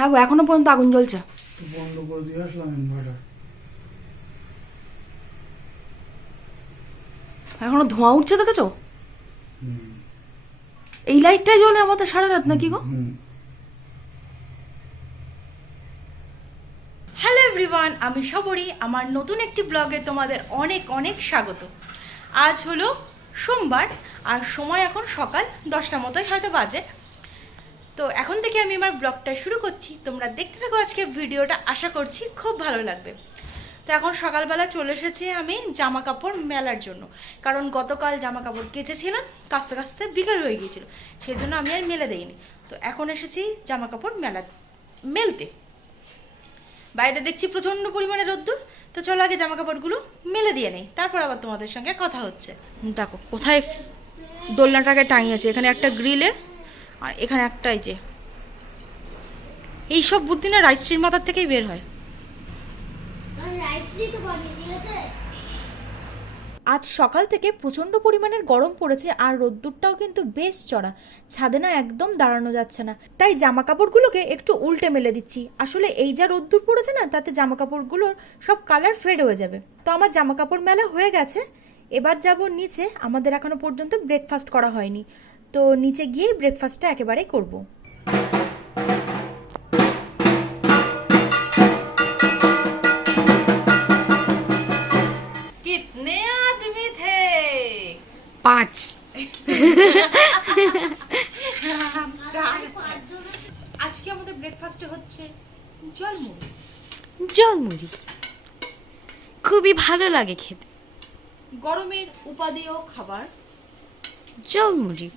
হ্যাঁ গো এখনও পর্যন্ত আগুন জ্বলছে। বন্ধ করে দিয়ে আসলাম ইনভার্টার এখনও ধোঁয়া উঠছে দেখেছ? এই লাইটটাই জ্বলে আমাদের সারা রাত নাকি গো? হুম হ্যালো এভরিওয়ান আমি সবরি আমার নতুন একটি ব্লগে তোমাদের অনেক অনেক স্বাগত। আজ হলো সোমবার আর সময় এখন সকাল দশটা মতোই হয়তো বাজে। তো এখন থেকে আমি আমার ব্লগটা শুরু করছি। তোমরা দেখতে থাকো আজকে ভিডিওটা, আশা করছি খুব ভালো লাগবে। তো এখন সকালবেলা চলে এসেছি আমি জামা কাপড় মেলার জন্য। কারণ গতকাল জামা কাপড় কেচেছিলাম কাচতে কাচতে বিকেল হয়ে গিয়েছিল। সেই জন্য আমি আর মেলে দেইনি। তো এখন এসেছি জামা কাপড় মেলা মেলতে। বাইরে দেখছি প্রচণ্ড পরিমাণে রোদ্দুর। তো চলো আগে জামা কাপড়গুলো মেলে দিয়ে নেই। তারপর আবার তোমাদের সঙ্গে কথা হচ্ছে। দেখো, কোথায় দোলনাটাকে টাঙিয়েছে। এখানে একটা গ্রিলে আর এখানে একটা এই যে। এইসব বুদ্ধি না রাইস্ট্রির মাথার থেকেই বের হয়। আজ সকাল থেকে প্রচণ্ড পরিমাণের গরম পড়েছে আর রোদ্দুরটাও কিন্তু বেশ চড়া। ছাদে না একদম দাঁড়ানো যাচ্ছে না। তাই জামা কাপড়গুলোকে একটু উল্টে মেলে দিচ্ছি। আসলে এই যা রোদ্দুর পড়েছে না তাতে জামা কাপড়গুলোর সব কালার ফেড হয়ে যাবে। তো আমার জামা কাপড় মেলা হয়ে গেছে। এবার যাব নিচে। আমাদের এখনও পর্যন্ত ব্রেকফাস্ট করা হয়নি। তো নিচে গিয়েই ব্রেকফাস্টটা একেবারেই করব। পাঁচ। আজকে আমাদের ব্রেকফাস্টে হচ্ছে জলমুড়ি। জলমুড়ি। খুবই ভালো লাগে খেতে। গরমের উপাদেয় খাবার। জলমুড়ি।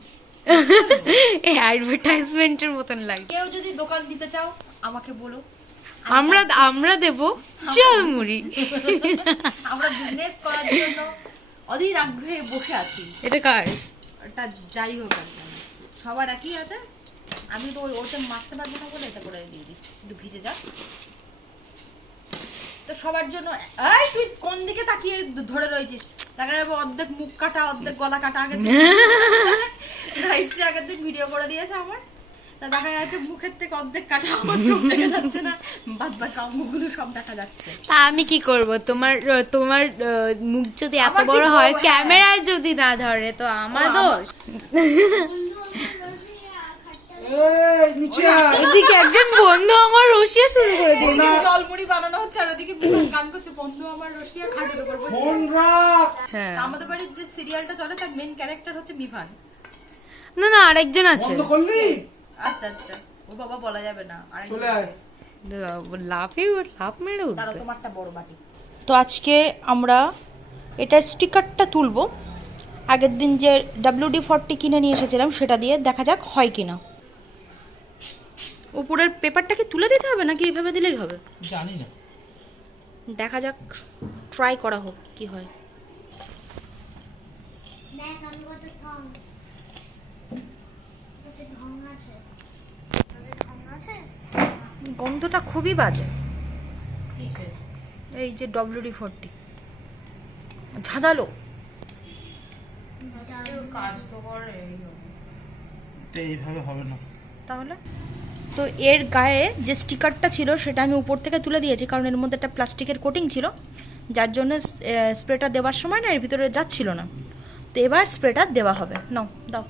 এই অ্যাডভার্টাইজমেন্টের মতন লাগে কেউ যদি দোকান দিতে চাও আমাকে বলো। আমরা আমরা দেব জলমুড়ি আমরা বিজনেস করার জন্য অধীর আগ্রহে বসে আছি। এটা কার? এটা জারি হোক সবার একই আছে। আমি তো ওই ওতে মারতে পারব না বলে এটা করে দিয়ে দিই একটু ভিজে যাক। তো সবার জন্য এই তুই কোন দিকে তাকিয়ে ধরে রয়েছিস? দেখা যাবে অর্ধেক মুখ কাটা অর্ধেক গলা কাটা আগে আগের দিন ভিডিও করে দিয়েছে আমার। তা দেখা যাচ্ছে মুখের থেকে অর্ধেক কাটা আমার চোখ দেখা যাচ্ছে না। বাদ বাদ মুখগুলো সব দেখা যাচ্ছে। তা আমি কি করব? তোমার তোমার মুখ যদি এত বড় হয় হ্যাঁ। ক্যামেরায় যদি না ধরে তো আমার দোষ। এদিকে একজন বন্ধু আমার রসিয়া শুরু করে দিয়েছে। এদিকে জলমুড়ি বানানো হচ্ছে আর ওদিকে গান করছে বন্ধু আমার রসিয়া খাটের উপর হ্যাঁ। আমাদের বাড়ির যে সিরিয়ালটা চলে তার মেন ক্যারেক্টার হচ্ছে মিভান। না না আরেকজন আছে। বন্ধ করলি? আচ্ছা আচ্ছা। ও বাবা বলা যাবে না। চলে আয়। লাফে লাফ মেরে উঠবে। তোমারটা বড় বাটি। তো আজকে আমরা এটার স্টিকারটা তুলবো। আগের দিন যে ডাব্লিউডি ফর্টি কিনে নিয়ে এসেছিলাম সেটা দিয়ে দেখা যাক হয় কিনা। উপরের পেপারটাকে তুলে দিতে হবে নাকি এইভাবে দিলেই হবে? জানি না। দেখা যাক ট্রাই করা হোক কি হয়। দেখ আমি কত ঠং কত ঢং আছে কত ঢং আছে গন্ধটা খুবই বাজে। এই যে ডব্লিউডি ফোরটি ঝাঁঝালো। এইভাবে হবে না। তাহলে? তো এর গায়ে যে স্টিকারটা ছিল সেটা আমি উপর থেকে তুলে দিয়েছি কারণ এর মধ্যে একটা প্লাস্টিকের কোটিং ছিল। যার জন্য স্প্রেটা দেওয়ার সময় না এর ভিতরে যাচ্ছিল না। তো এবার স্প্রেটা দেওয়া হবে। নাও দাও।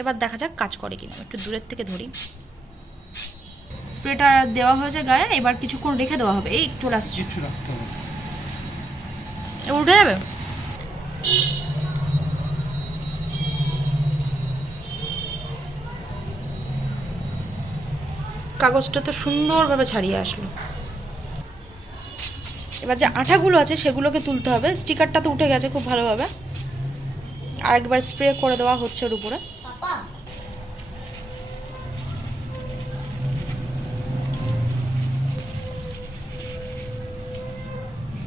এবার দেখা যাক কাজ করে কিনা। একটু দূরের থেকে ধরি। স্প্রেটা দেওয়া হয়েছে গায়ে এবার কিছুক্ষণ রেখে দেওয়া হবে। এই চলে আসছে কিছু রাখতে হবে। উঠে যাবে? কাগজটা তো সুন্দরভাবে ছাড়িয়ে আসলো। এবার যে আঠাগুলো আছে সেগুলোকে তুলতে হবে। স্টিকারটা তো উঠে গেছে খুব ভালোভাবে। আরেকবার স্প্রে করে দেওয়া হচ্ছে ওর উপরে।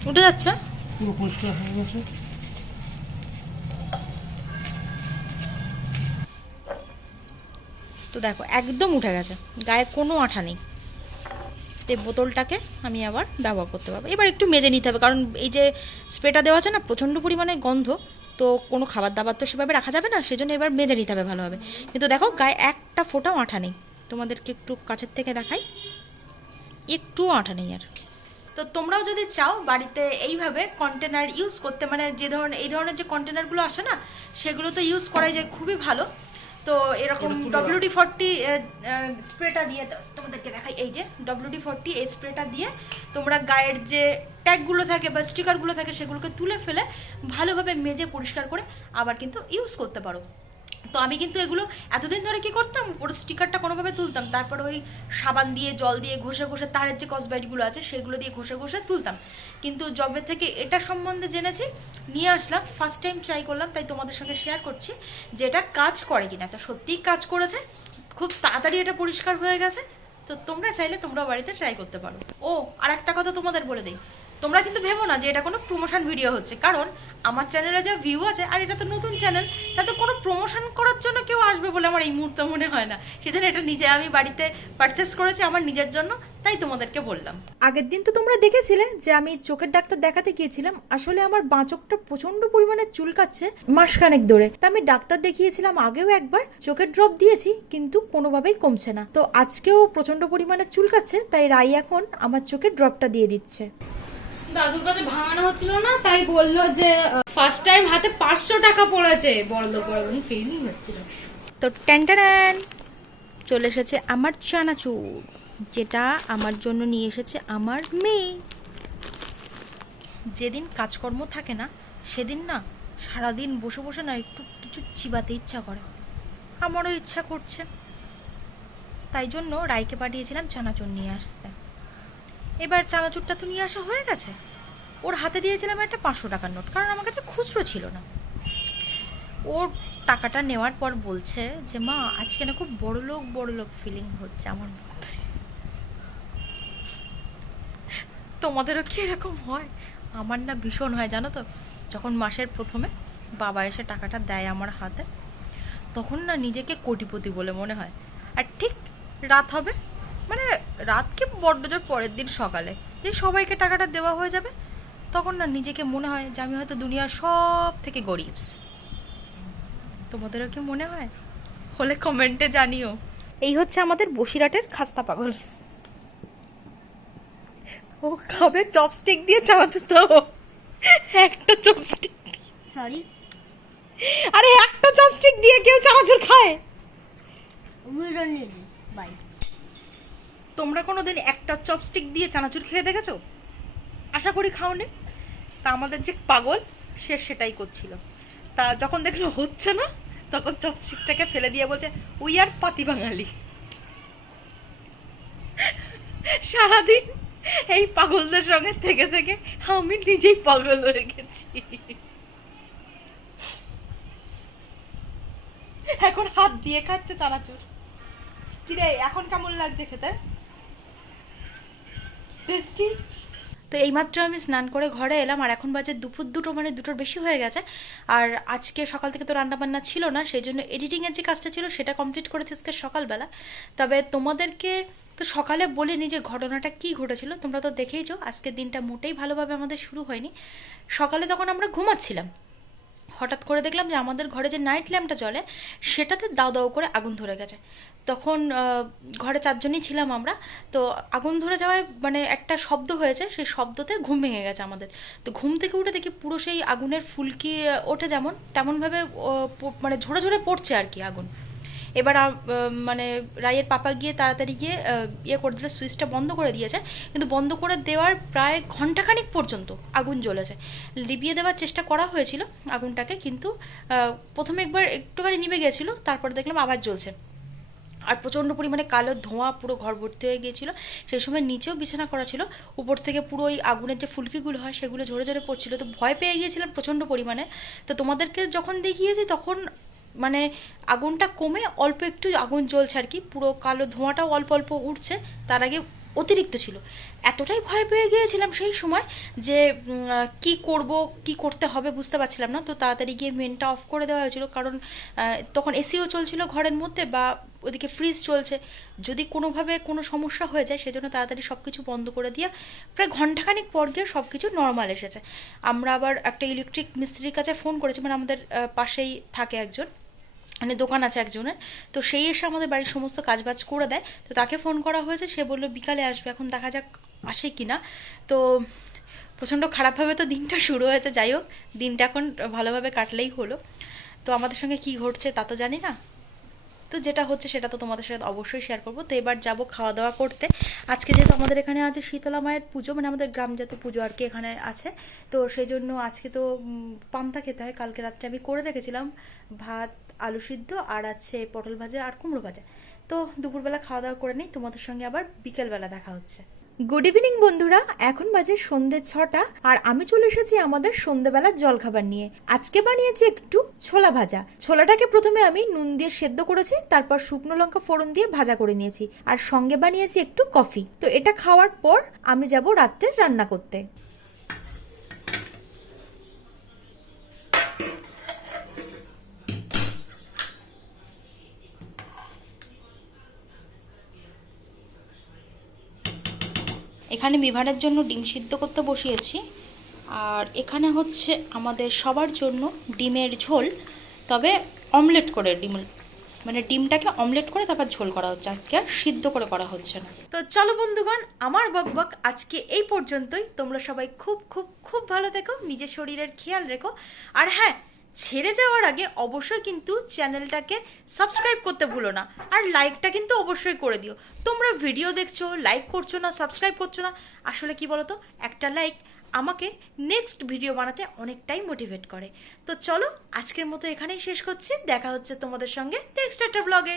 উঠে যাচ্ছে? পুরো পরিষ্কার হয়ে গেছে। তো দেখো একদম উঠে গেছে। গায়ে কোনো আঠা নেই। তো বোতলটাকে আমি আবার ব্যবহার করতে পারব। এবার একটু মেজে নিতে হবে কারণ এই যে স্প্রেটা দেওয়া আছে না প্রচণ্ড পরিমাণে গন্ধ তো কোনো খাবার দাবার তো সেভাবে রাখা যাবে না সেজন্য এবার মেজে নিতে হবে ভালোভাবে। কিন্তু দেখো গায়ে একটা ফোঁটাও আঠা নেই। তোমাদেরকে একটু কাছের থেকে দেখাই। একটুও আঠা নেই আর। তো তোমরাও যদি চাও বাড়িতে এইভাবে কন্টেনার ইউজ করতে মানে যে ধরনের এই ধরনের যে কন্টেনারগুলো আসে না সেগুলো তো ইউজ করাই যায় খুবই ভালো। তো এরকম ডব্লিউডি ফর্টি স্প্রেটা দিয়ে তোমাদেরকে দেখাই। এই যে ডব্লিউডি ফর্টি এই স্প্রেটা দিয়ে তোমরা গায়ের যে ট্যাগগুলো থাকে বা স্টিকারগুলো থাকে, সেগুলোকে তুলে ফেলে, ভালোভাবে মেজে পরিষ্কার করে আবার কিন্তু ইউজ করতে পারো। তো আমি কিন্তু এগুলো এতদিন ধরে কি করতাম? ওর স্টিকারটা কোনোভাবে তুলতাম। তারপর ওই সাবান দিয়ে, জল দিয়ে ঘষে ঘষে, তারের যে কসবাইটগুলো আছে, সেগুলো দিয়ে ঘষে ঘষে তুলতাম। কিন্তু জবে থেকে এটা সম্বন্ধে জেনেছি, নিয়ে আসলাম। ফার্স্ট টাইম ট্রাই করলাম, তাই তোমাদের সঙ্গে শেয়ার করছি যে এটা কাজ করে কিনা। তো সত্যিই কাজ করেছে। খুব তাড়াতাড়ি এটা পরিষ্কার হয়ে গেছে। তো তোমরা চাইলে তোমরা বাড়িতে ট্রাই করতে পারো। ও আর একটা কথা তোমাদের বলে দিই। তোমরা কিন্তু ভেবো না যে এটা কোনো প্রমোশন ভিডিও হচ্ছে। কারণ আমার চ্যানেলে যা ভিউ আছে আর এটা তো নতুন চ্যানেল তাতে কোনো প্রমোশন করার জন্য কেউ আসবে বলে আমার এই মুহূর্তে মনে হয় না। সেজন্য এটা নিজে আমি বাড়িতে পারচেস করেছি আমার নিজের জন্য, তাই তোমাদেরকে বললাম। আগের দিন তো তোমরা দেখেছিলে যে আমি চোখের ডাক্তার দেখাতে গিয়েছিলাম। আসলে আমার বাঁ চোখটা প্রচণ্ড পরিমাণে চুলকাচ্ছে মাসখানেক ধরে। তা আমি ডাক্তার দেখিয়েছিলাম আগেও একবার, চোখের ড্রপ দিয়েছি, কিন্তু কোনোভাবেই কমছে না। তো আজকেও প্রচণ্ড পরিমাণে চুলকাচ্ছে, তাই রাই এখন আমার চোখের ড্রপটা দিয়ে দিচ্ছে। দাদুর কাছে ভাঙানো হচ্ছিল না, তাই বলল যে ফার্স্ট টাইম হাতে পাঁচশো টাকা পড়েছে। বড় বড় ফিলিং হচ্ছিল। তো ট্যান, চলে এসেছে আমার চানাচুর, যেটা আমার জন্য নিয়ে এসেছে আমার মেয়ে। যেদিন কাজকর্ম থাকে না, সেদিন না সারাদিন বসে বসে না একটু কিছু চিবাতে ইচ্ছা করে। আমারও ইচ্ছা করছে। তাই জন্য রায়কে পাঠিয়েছিলাম চানাচুর নিয়ে আসতে। এবার চানাচুরটা তো নিয়ে আসা হয়ে গেছে। ওর হাতে দিয়েছিলাম একটা পাঁচশো টাকার নোট, কারণ আমার কাছে খুচরো ছিল না। ওর টাকাটা নেওয়ার পর বলছে যে, মা, আজকে না খুব বড় লোক বড় লোক ফিলিং হচ্ছে আমার মধ্যে তোমাদেরও কি এরকম হয়? আমার না ভীষণ হয়, জানো তো? যখন মাসের প্রথমে বাবা এসে টাকাটা দেয় আমার হাতে, তখন না নিজেকে কোটিপতি বলে মনে হয়। আর ঠিক রাত হবে মানে রাত কি বড্ড জোর পরের দিন সকালে। যে সবাইকে টাকাটা দেওয়া হয়ে যাবে তখন না নিজেকে মনে হয় যে আমি হয়তো দুনিয়ার সব থেকে গরিবস তোমাদেরও কি মনে হয়? হলে কমেন্টে জানিও। এই হচ্ছে আমাদের বসিরহাটের খাস্তা পাগল। ও খাবে চপস্টিক দিয়ে চালাতে তো। একটা চপস্টিক। সরি আরে একটা চপস্টিক দিয়ে কেউ চানাচুর খায়। বাই তোমরা কোনোদিন একটা চপস্টিক দিয়ে চানাচুর খেয়ে দেখেছ? আশা করি খাওনি। তা আমাদের যে পাগল, সে সেটাই করছিল। তা যখন দেখল হচ্ছে না, তখন চপস্টিকটাকে ফেলে দিয়ে বলছে উই আর পাতি বাঙালি। সারাদিন এই পাগলদের সঙ্গে থেকে থেকে আমি নিজেই পাগল হয়ে গেছি। এখন হাত দিয়ে খাচ্ছে চানাচুর। কিরে, এখন কেমন লাগছে খেতে? টেস্টি। তো এইমাত্র আমি স্নান করে ঘরে এলাম, আর এখন বাজে দুপুর দুটো মানে দুটোর বেশি হয়ে গেছে। আর আজকে সকাল থেকে তো রান্নাবান্না ছিল না, সেই জন্য এডিটিংয়ের যে কাজটা ছিল সেটা কমপ্লিট করেছে আজকে সকালবেলা। তবে তোমাদেরকে তো সকালে বলিনি যে ঘটনাটা কি ঘটেছিল, তোমরা তো দেখেইছো আজকের দিনটা মোটেই ভালোভাবে আমাদের শুরু হয়নি। সকালে তখন আমরা ঘুমাচ্ছিলাম। হঠাৎ করে দেখলাম যে আমাদের ঘরে যে নাইট ল্যাম্পটা জ্বলে, সেটাতে দাও দাও করে আগুন ধরে গেছে। তখন ঘরে চারজনই ছিলাম আমরা। তো আগুন ধরে যাওয়ায় মানে একটা শব্দ হয়েছে, সেই শব্দতে ঘুম ভেঙে গেছে আমাদের। তো ঘুম থেকে উঠে দেখি পুরো সেই আগুনের ফুলকি ওঠে যেমন, তেমনভাবে মানে ঝরে ঝরে পড়ছে আর কি আগুন। এবার মানে রায়ের পাপা গিয়ে তাড়াতাড়ি গিয়ে ইয়ে করে দিল, সুইচটা বন্ধ করে দিয়েছে। কিন্তু বন্ধ করে দেওয়ার প্রায় ঘন্টাখানিক পর্যন্ত আগুন জ্বলেছে। লিবিয়ে দেওয়ার চেষ্টা করা হয়েছিল আগুনটাকে, কিন্তু প্রথমে একবার একটুখানি নিভে গেছিল, তারপর দেখলাম আবার জ্বলছে। আর প্রচণ্ড পরিমাণে কালো ধোঁয়া পুরো ঘর ভর্তি হয়ে গিয়েছিল। সেই সময় নিচেও বিছানা করা ছিল। উপর থেকে পুরো ওই আগুনের যে ফুলকিগুলো হয়, সেগুলো ঝরে ঝরে পড়ছিল। তো ভয় পেয়ে গিয়েছিলাম প্রচণ্ড পরিমাণে। তো তোমাদেরকে যখন দেখিয়েছি, তখন মানে আগুনটা কমে অল্প একটু আগুন জ্বলছে আর কি। পুরো কালো ধোঁয়াটাও অল্প অল্প উঠছে। তার আগে অতিরিক্ত ছিল। এতটাই ভয় পেয়ে গিয়েছিলাম সেই সময় যে কি করব, কি করতে হবে বুঝতে পারছিলাম না। তো তাড়াতাড়ি গিয়ে মেনটা অফ করে দেওয়া হয়েছিল। কারণ তখন এসিও চলছিল ঘরের মধ্যে বা ওদিকে ফ্রিজ চলছে। যদি কোনোভাবে কোনো সমস্যা হয়ে যায়, সেজন্য তাড়াতাড়ি সব কিছু বন্ধ করে দিয়ে প্রায় ঘন্টাখানিক পর গিয়ে সব কিছু নর্মাল এসেছে। আমরা আবার একটা ইলেকট্রিক মিস্ত্রির কাছে ফোন করেছি। মানে আমাদের পাশেই থাকে একজন। মানে দোকান আছে একজনের, তো সেই এসে আমাদের বাড়ির সমস্ত কাজবাজ করে দেয়। তো তাকে ফোন করা হয়েছে, সে বলল, বিকালে আসবে, এখন দেখা যাক আসে কি না তো প্রচণ্ড খারাপভাবে তো দিনটা শুরু হয়েছে, যাই হোক, দিনটা এখন ভালোভাবে কাটলেই হলো। তো আমাদের সঙ্গে কি ঘটছে তা তো জানি না। তো যেটা হচ্ছে সেটা তো তোমাদের সাথে অবশ্যই শেয়ার করব। তো এবার যাব খাওয়া দাওয়া করতে। আজকে যেহেতু আমাদের এখানে আছে শীতলা মায়ের পুজো মানে আমাদের গ্রাম গ্রামজাত পুজো আর কি এখানে আছে। তো সেই জন্য আজকে তো পান্তা খেতে হয়। কালকে রাত্রে আমি করে রেখেছিলাম ভাত আলু সিদ্ধ আর আছে পটল ভাজা আর কুমড়ো ভাজা। তো দুপুরবেলা খাওয়া দাওয়া করে নিই, তোমাদের সঙ্গে আবার বিকেলবেলা দেখা হচ্ছে। গুড ইভিনিং বন্ধুরা। এখন বাজে সন্ধ্যে ছটা আর আমি চলে এসেছি আমাদের সন্ধ্যেবেলার জলখাবার নিয়ে। আজকে বানিয়েছি একটু ছোলা ভাজা। ছোলাটাকে প্রথমে আমি নুন দিয়ে সেদ্ধ করেছি, তারপর শুকনো লঙ্কা ফোড়ন দিয়ে ভাজা করে নিয়েছি। আর সঙ্গে বানিয়েছি একটু কফি। তো এটা খাওয়ার পর আমি যাব রাত্রে রান্না করতে। এখানে বিভানের জন্য ডিম সিদ্ধ করতে বসিয়েছি। আর এখানে হচ্ছে আমাদের সবার জন্য ডিমের ঝোল। তবে অমলেট করে ডিম মানে ডিমটাকে অমলেট করে তারপর ঝোল করা হচ্ছে। আজকে আর সিদ্ধ করে করা হচ্ছে না। তো চলো বন্ধুগণ, আমার বকবক আজকে এই পর্যন্তই। তোমরা সবাই খুব খুব খুব ভালো থেকো। নিজের শরীরের খেয়াল রেখো। আর হ্যাঁ ছেড়ে যাওয়ার আগে অবশ্যই কিন্তু চ্যানেলটাকে সাবস্ক্রাইব করতে ভুলো না। আর লাইকটা কিন্তু অবশ্যই করে দিও। তোমরা ভিডিও দেখছ লাইক করছ না সাবস্ক্রাইব করছ না, আসলে কি বলো তো একটা লাইক আমাকে নেক্সট ভিডিও বানাতে অনেকটাই মোটিভেট করে। তো চলো, আজকের মতো এখানেই শেষ করছি। দেখা হচ্ছে তোমাদের সঙ্গে নেক্সট একটা ব্লগে